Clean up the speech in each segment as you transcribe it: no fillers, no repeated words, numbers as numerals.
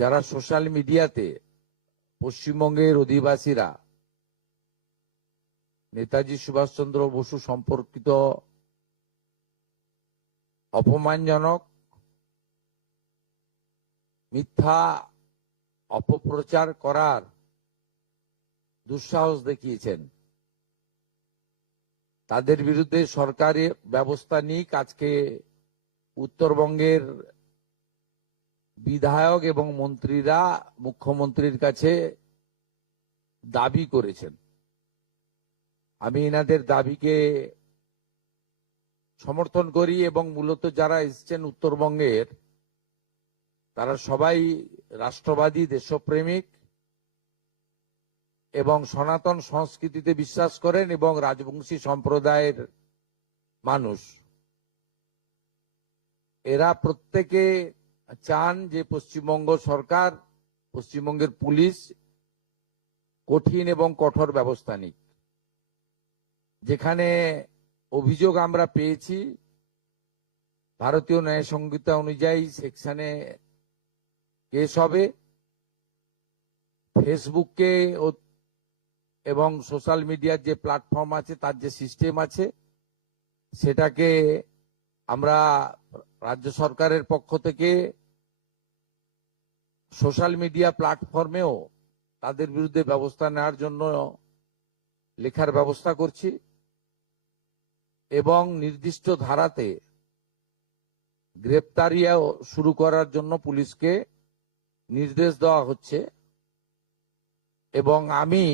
যারা সোশ্যাল মিডিয়াতে পশ্চিমবঙ্গের অধিবাসীরা নেতাজি সুভাষচন্দ্র বসু সম্পর্কিত অপমানজনক মিথ্যা অপপ্রচার করার দুঃসাহস দেখিয়েছেন, তাদের বিরুদ্ধে সরকারি ব্যবস্থা নিক আজকে উত্তরবঙ্গের বিধায়ক এবং মন্ত্রীরা মুখ্যমন্ত্রীর কাছে দাবি করেছেন। আমি এনাদের দাবিকে সমর্থন করি এবং মূলত যারা এসেছেন উত্তরবঙ্গের তারা সবাই রাষ্ট্রবাদী, দেশপ্রেমিক এবং সনাতন সংস্কৃতিতে বিশ্বাস করেন এবং রাজবংশী সম্প্রদায়ের মানুষ। এরা প্রত্যেকে চান যে পশ্চিমবঙ্গ সরকার, পশ্চিমবঙ্গের পুলিশ কঠিন এবং কঠোর ব্যবস্থা নিক। যেখানে অভিযোগ আমরা পেয়েছি ভারতীয় ন্যায় সংহিতা অনুযায়ী সেকশনে কেস হবে। ফেসবুককে এবং সোশ্যাল মিডিয়ার যে প্ল্যাটফর্ম আছে তার যে সিস্টেম আছে সেটাকে আমরা রাজ্য সরকারের পক্ষ থেকে সোশ্যাল মিডিয়া প্ল্যাটফর্মেও তাদের বিরুদ্ধে ব্যবস্থা নেওয়ার জন্য লেখার ব্যবস্থা করছি এবং নির্দিষ্ট ধারাতে গ্রেপ্তারিও শুরু করার জন্য পুলিশকে নির্দেশ দেওয়া হচ্ছে। এবং আমি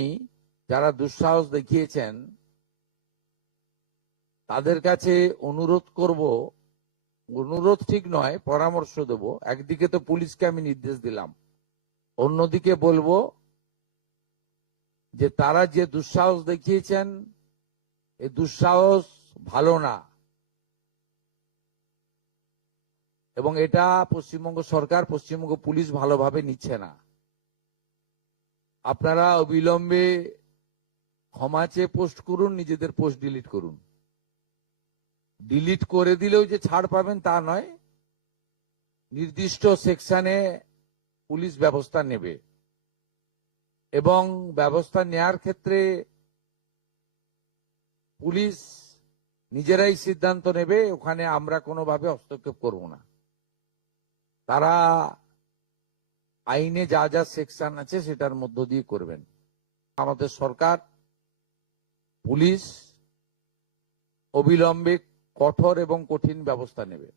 যারা দুঃসাহস দেখিয়েছেন তাদের কাছে অনুরোধ করব, অনুরোধ ঠিক নয়, পরামর্শ দেব। একদিকে তো পুলিশকে আমি নির্দেশ দিলাম, অন্যদিকে বলবো যে তারা যে দুঃসাহস দেখিয়েছেন এই দুঃসাহস ভালো না এবং এটা পশ্চিমবঙ্গ সরকার, পশ্চিমবঙ্গ পুলিশ ভালোভাবে নিচ্ছে না। আপনারা অবিলম্বে ক্ষমা চেয়ে পোস্ট করুন, নিজেদের পোস্ট ডিলিট করুন। ডিলিট করে দিলেও যে ছাড় পাবেন তা নয়, নির্দিষ্ট সেকশনে পুলিশ ব্যবস্থা নেবে এবং ব্যবস্থা নেয়ার ক্ষেত্রে পুলিশ নিজেরাই সিদ্ধান্ত নেবে, ওখানে আমরা কোনোভাবে হস্তক্ষেপ করব না। তারা আইনে যা যা সেকশন আছে সেটার মধ্য দিয়ে করবেন। আমাদের সরকার, পুলিশ অবিলম্বে কঠোর এবং কঠিন ব্যবস্থা নেবে।